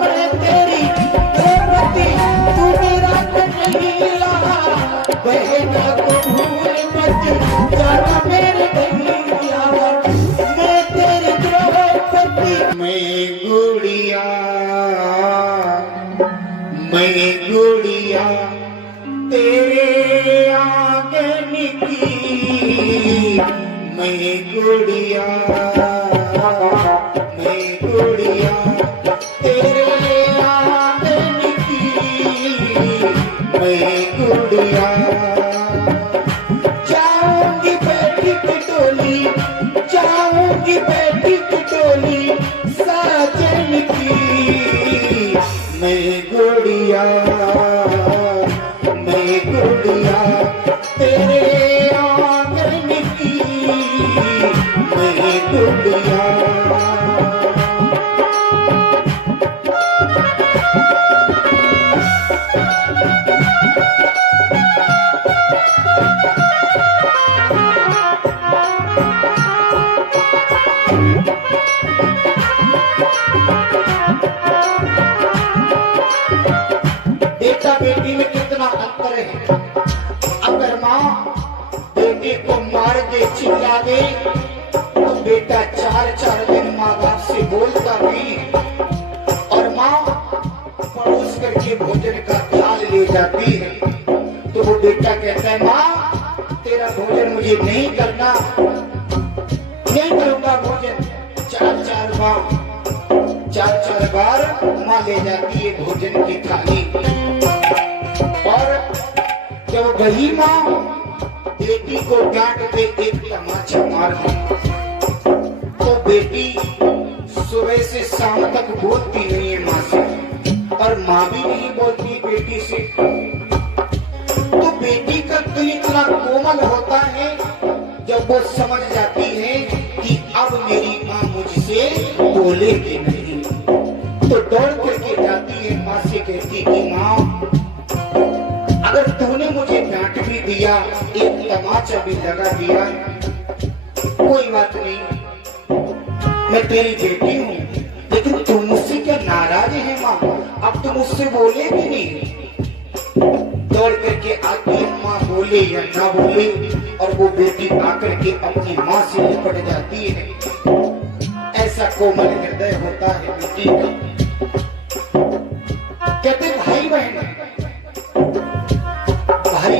मैं तेरी द्रौपदी तू मेरा कन्हैया बहना को भूल मत जाना मेरे भैया मैं तेरी द्रौपदी मैं गुड़िया तेरे आंगन की मैं गुड़िया तेरे आंगन की मैं गुड़िया जाऊंगी बैठी टोली जाऊंगी बैठी टोली साजन की मैं गुड़िया तेरे आंगन की मैं गुड़िया बेटा बेटी में कितना अंतर है। अगर माँ बेटे को मार दे चिल्ला दे तो बेटा 4-4 दिन माँ बाप से बोलता नहीं और माँ पड़ोस करके भोजन का थाल ले जाती है तो वो बेटा कहता है माँ तेरा भोजन मुझे नहीं करना नहीं करूंगा भोजन। 4-4 बार माँ ले जाती है भोजन की थाली और जब वही माँ बेटी को डांट दे एक तमाचा मार दे तो बेटी सुबह से शाम तक बोलती नहीं है माँ से और माँ भी नहीं बोलती बेटी से। तो बेटी का दिल इतना कोमल होता है जब वो समझ जाती है कि अब मेरी माँ मुझसे बोलेगी नहीं तो दौड़ करके जाती है माँ से कहती कि माँ अगर तूने मुझे डांट भी दिया एक तमाचा भी लगा दिया कोई बात नहीं मैं तेरी बेटी हूँ लेकिन तुम मुझसे क्या नाराज है माँ अब तुम मुझसे बोलेगी नहीं। दौड़ करके आती है माँ बोले या ना बोले और वो बेटी आकर के अपनी माँ से लिपट जाती है। ऐसा कोमल हृदय होता है बेटी का। कहते भाई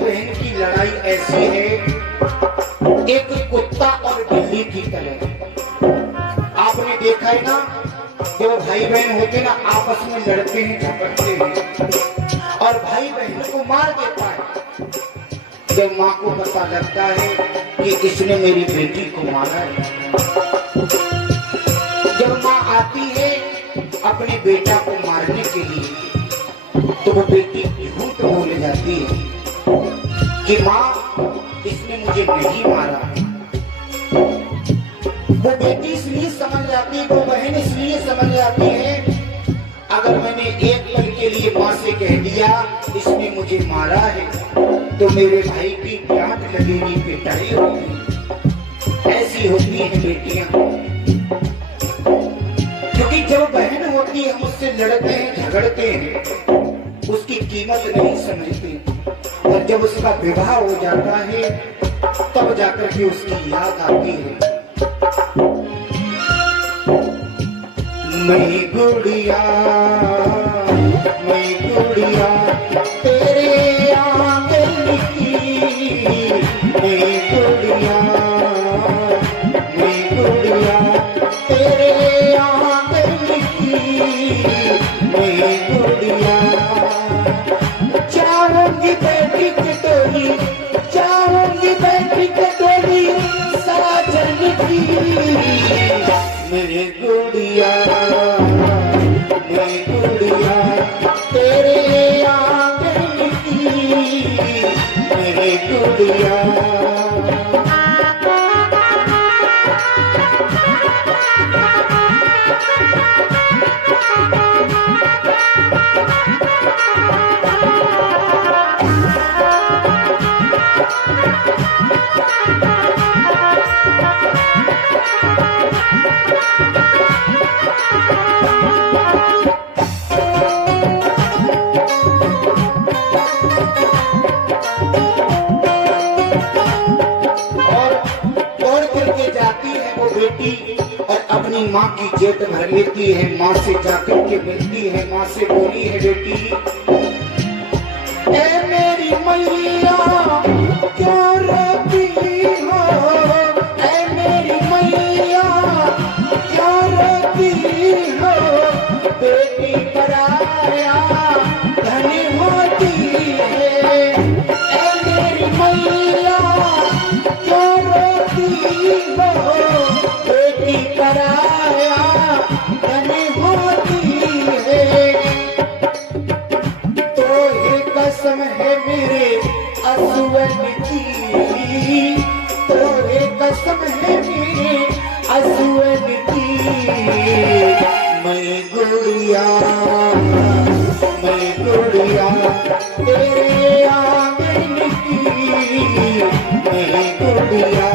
बहन की लड़ाई ऐसी है एक कुत्ता और बिल्ली की तरह। आपने देखा है ना जब भाई बहन होते ना आपस में लड़ते हैं झपटते हैं और भाई बहन को मार देता है। जब माँ को पता लगता है कि इसने मेरी बेटी को मारा है जब माँ आती है अपने बेटा को मारने के लिए तो वो बेटी झूठ बोल जाती है कि माँ इसने मुझे नहीं मारा। वो बेटी इसलिए समझ जाती है वो बहन इसलिए समझ जाती है अगर मैंने एक पल के लिए माँ से कह दिया इसने मुझे मारा है तो मेरे भाई की डांट लगेगी पिटाई होगी। ऐसी होती है बेटियां क्योंकि जब बहन होती है हम उससे लड़ते हैं झगड़ते हैं उसकी कीमत नहीं समझते और जब उसका विवाह हो जाता है तब जाकर के उसकी याद आती है। मैं गुड़िया तेरे आंगन की मैं गुड़िया तेरे आंगन की मैं गुड़िया जाऊंगी बैठी टोली साजन की मेरे गुड़िया तेरे अपनी माँ की जेब भर लेती है, माँ से जाकर के मिलती है, माँ से बोली है बेटी ए मेरी मैया क्यों रोती हो, ए मेरी मैया क्यों रोती हो, बेटी पराया धन होती है, ए मेरी मैया क्यों रोती हो, बेटी पराया धन होती है। तो ये कसम है मेरे असुवन की, तो ये कसम है मेरे असुवन की, मैं गुड़िया तेरे आंगन की, मैं गुड़िया।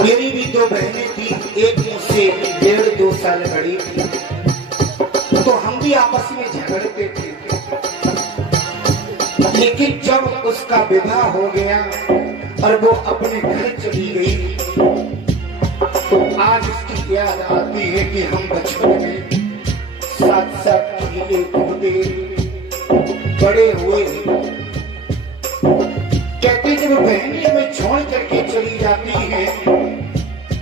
मेरी भी दो बहनें थी, एक मुझसे 1.5-2 साल बड़ी थी, तो हम भी आपस में झगड़ते थे। लेकिन जब उसका विवाह हो गया और वो अपने घर चली गई, तो आज उसकी याद आती है कि हम बचपन में साथ साथ खेले कूदे बड़े हुए। कहते जब बहनें हमें छोड़ करके चली जाती है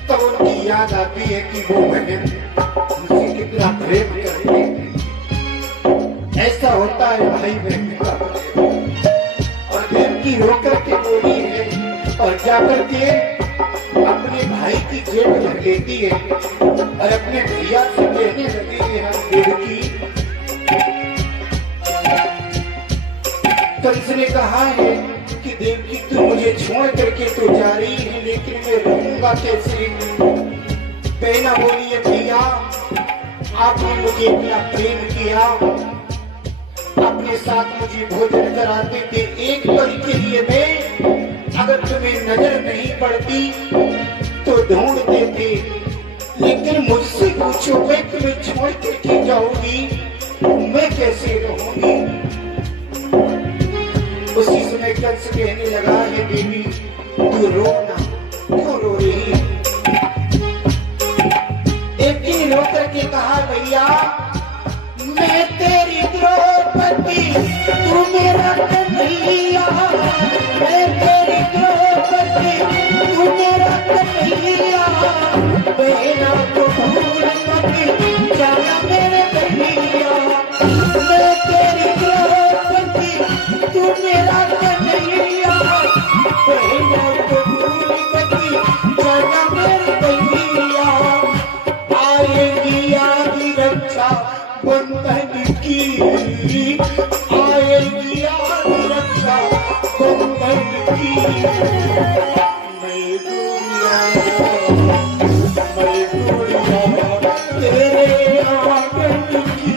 तब उनकी याद आती है कि वो बहन मुझसे कितना प्रेम करते हैं। ऐसा होता है भाई बहन का प्रेम। और बहन की रोकर के बोली है और जाकर के अपने भाई की जेब भर लेती है और अपने भैया से कहने लगती है हम देवकी, तो इसने कहा है कि देवकी तू मुझे छोड़ करके तो जा रही है, लेकिन मैं रहूंगा कैसे। बहना बोली है भैया आपने मुझे इतना प्रेम किया, अपने साथ मुझे भोजन कराते थे, एक पल के लिए मैं अगर तुम्हें नजर नहीं पड़ती तो ढूंढते थे, लेकिन मुझसे पूछो मैं तुम्हें छोड़ करके जाऊंगी, मैं कैसे रहूंगी। उसी समय कंस कहने लगा है देवी तू रोना क्यों रो रही है। एक दिन रो करके कहा भैया मैं तेरी द्रौपदी तू मेरा कन्हैया, मैं तेरी द्रौपदी तू मेरा कन्हैया, बहना को भूल मत जाना मेरे भैया, मैं तेरी द्रौपदी तू मेरा कन्हैया, बहना को भूल मत जाना मेरे भैया, आएगी आदि रक्षा बंधन की, आएगी आदि रक्षा बंधन की, मैं गुड़िया तेरे आंगन की।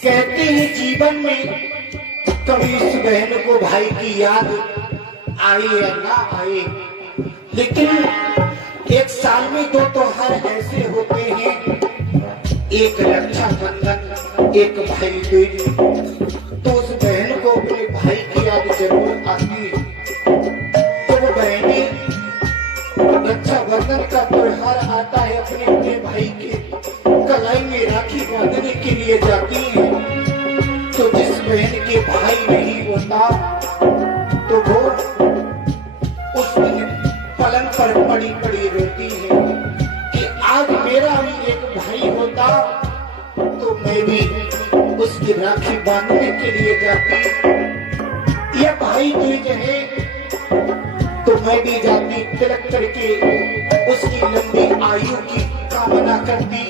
कहते हैं जीवन में कभी इस बहन को भाई की याद आए या ना आए, लेकिन एक साल में दो त्योहार ऐसे होते हैं, एक रक्षाबंधन एक भाई दूज, तो उस बहन को अपने भाई की याद जरूर आती है। तो वो बहनें रक्षाबंधन का त्योहार आता है अपने अपने भाई के कलाई में राखी बांधने के लिए जाती है, तो जिस बहन के भाई नहीं होता तो वो उस बड़ी रोती है कि आज मेरा भी एक भाई होता तो मैं भी उसकी राखी बांधने के लिए जाती। यह भाई दूज है तो मैं भी जाती, तिलक करके उसकी लंबी आयु की कामना करती।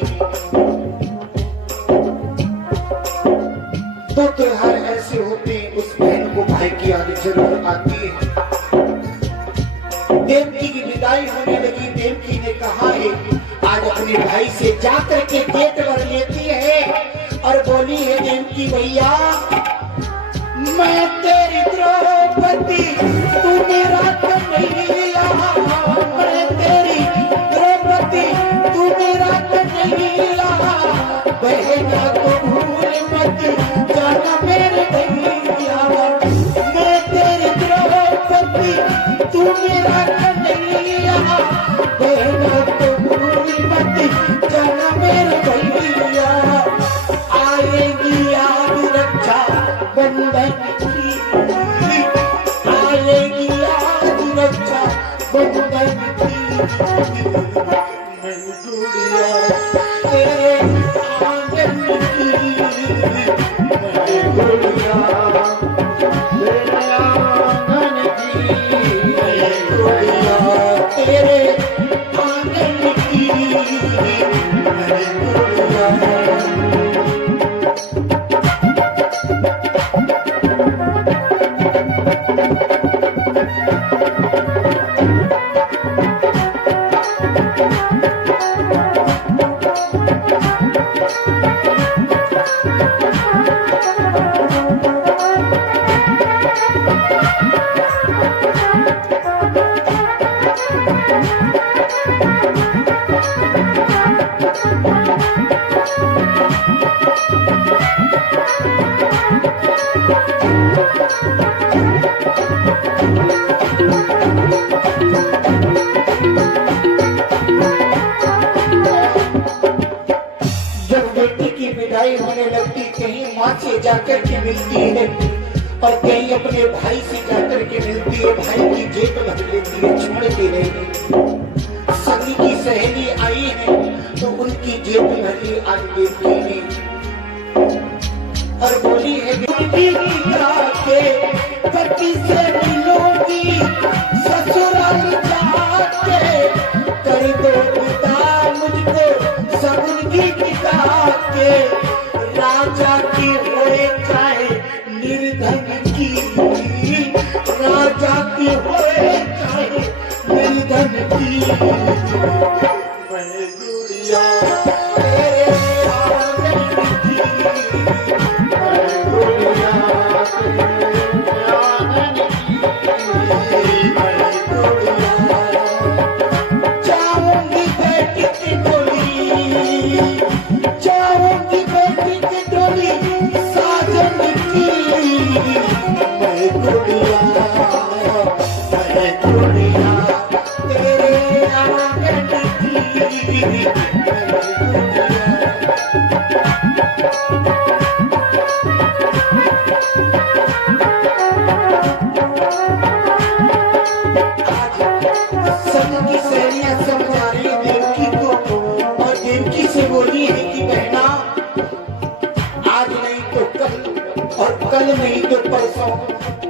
तो त्योहार ऐसे होते हैं, उस बहन को भाई की याद जरूर आती है। देवकी की विदाई होने लगी। देवकी ने कहा है आज अपने भाई से जाकर के पेट भर लेती है और बोली है देवकी भैया, मैं तेरी द्रौपदी तू मेरा कन्हैया, मैं तेरी द्रौपदी तू मेरा कन्हैया, बहना को भूल मत जाना मेरे भैया, मैं तेरी द्रौपदी तू मेरा कन्हैया, बहना को भूल मत जाना मेरे भैया, आएगी याद रक्षा बंधन की, आएगी याद रक्षा बंधन की, मैं गुड़िया तेरे आंगन की, मैं गुड़िया तेरे आंगन की, मैं गुड़िया तेरे आंगन की, मैं गुड़िया। होने लगती, कहीं माँ से जाकर के मिलती है और कहीं अपने भाई से जाकर के मिलती है, भाई की जेब भर लेती है, छोड़ के रहती। सगी की सहेली आई है तो उनकी जेब भरी आज देवकी ने और बोली है के पति से मिलोगी ससुराल जाके, कर दो उतार मुझको सगुन की पिता के, राजा की होए चाहे निर्धन की, राजा की होए चाहे निर्धन की, मैं गुड़िया तेरे आंगन की, मैं गुड़िया तेरे आंगन की, मैं गुड़िया जाऊंगी बेटी की डोली, जाऊंगी बेटी की डोली साजन की, मैं गुड़िया तेरे आंगन की, मैं गुड़िया। की सहेलियां समझा रही देवकी को और देवकी से बोली है कि बहना आज नहीं तो कल और कल नहीं तो परसों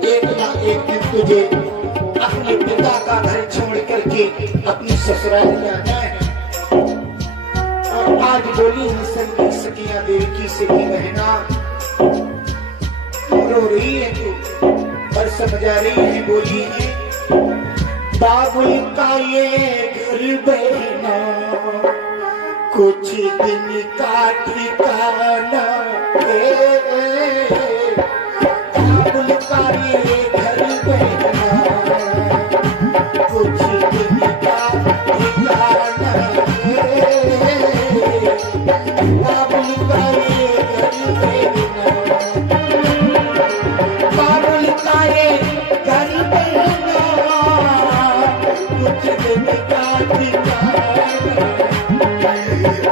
एक ना एक दिन तुझे अपने पिता का घर छोड़ करके अपनी ससुराल जाना है। और आज बोली है संगी सखियां देवकी से कि बहना रो रही है तू और समझा रही है, बोली है बाबुल का ये घर बहना कुछ दिन का ठिकाना, बाबुल का ये घर बहना कुछ दिन का ठिकाना, बाबुल का ये घर बहना, बाबुल का ये घर बहना कुछ दिन का ठिकाना,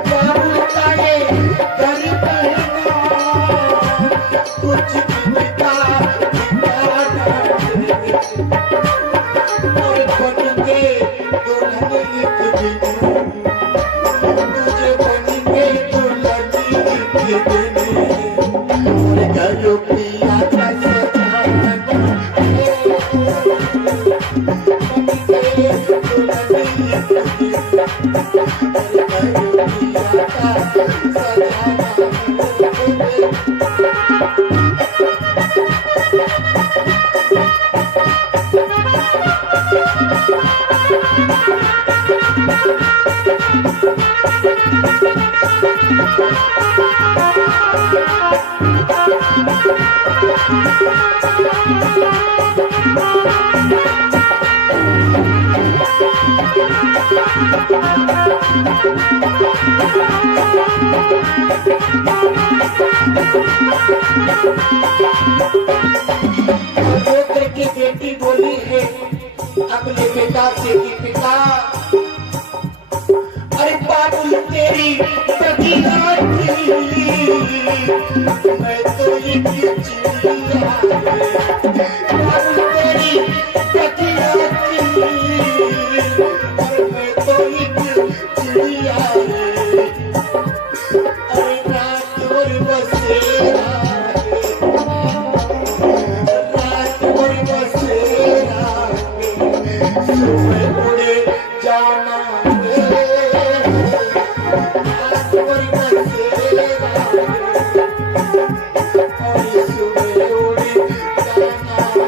बाबुल का ये घर बहना कुछ दिन का ठिकाना, और बन के दुल्हन पुत्र की बेटी बोली है अपने पिता से कि पिता, अरे बाबुल तेरी बगिया थी, मैं तो ये चिड़िया, बाबुल तेरी बगिया थी, और मैं तो ये चिड़िया, अरे रात भर बसेरा, रात भर बसेरा, सुबह उड़े जाना, रात भर बसेरा, और सुबह उड़े जाना।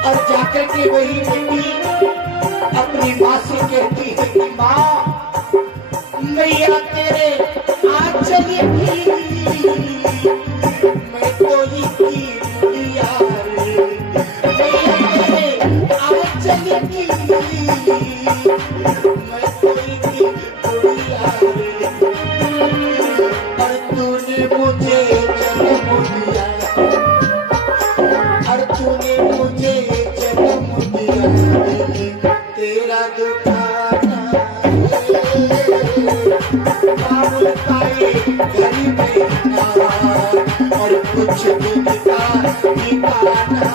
और जाकर के वही बेटी अपनी माँ से कहती है कि माँ, मैया तेरे आंचल की, मैं कोई की गुड़िया रे, मैया तेरे आंचल की, मैं कोई की गुड़िया रे, और तूने मुझे जन्म दिया, और तूने मुझे जन्म दिया, तेरा दुखाना बाबुल पाए घर में ना, और कुछ दिन का ठिकाना।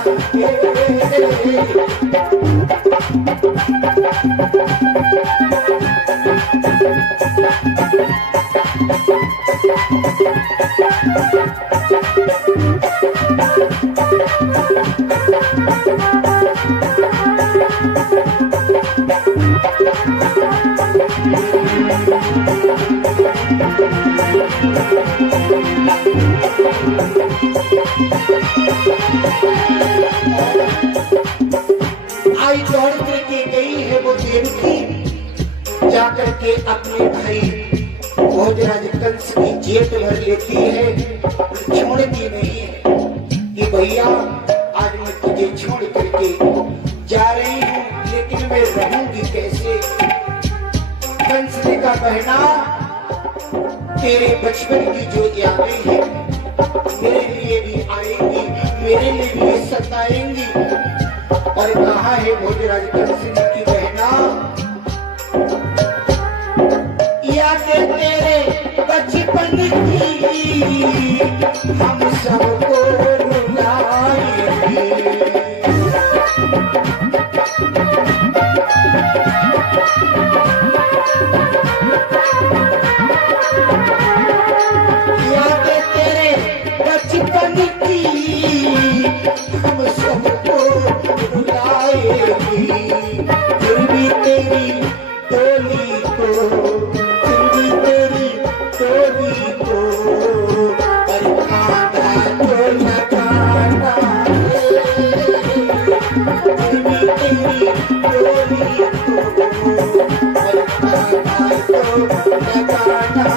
आई दौड़ करके गई है वो देवकी, जाकर के अपने भाई भोजराज कंस की जेब भर लेती है, छोड़ती नहीं है कि भैया आज मैं तुझे छोड़ करके जा रही हूँ, लेकिन मैं रहूंगी कैसे। कंस ने कहा बहना, तेरे बचपन की जो यादें हैं मेरे लिए भी आएंगी, मेरे लिए भी सताएंगी। और कहा है भोजराज कंस ने कि बहना, यादें तेरे बचपन की हम सबको रुलाएंगी। यादें तेरे बचपन की हम सबको रुलाएंगी, फिर भी तेरी डोली को, फिर भी तेरी डोली को, पर कांधा तो लगाना, फिर भी तेरी डोली को, पर कांधा तो लगाना।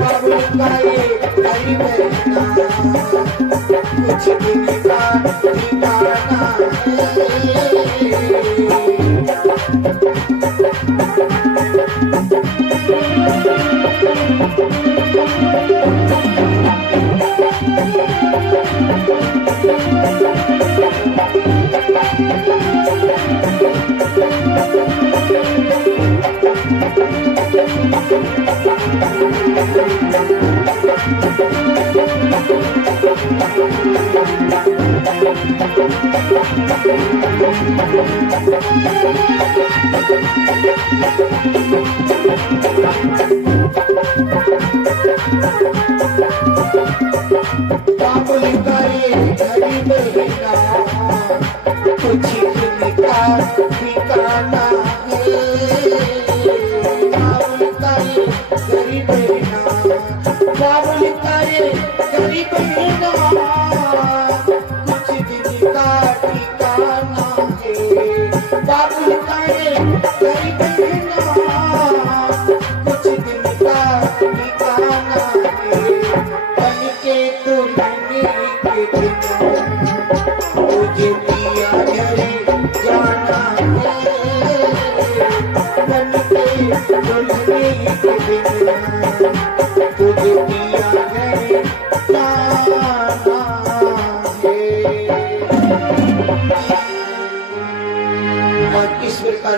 बाबुल का ये हरी बहना, कुछ दिन का ठिकाना है।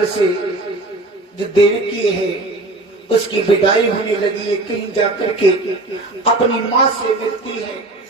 से जो देवकी है उसकी विदाई होने लगी है, कहीं जाकर के अपनी माँ से मिलती है।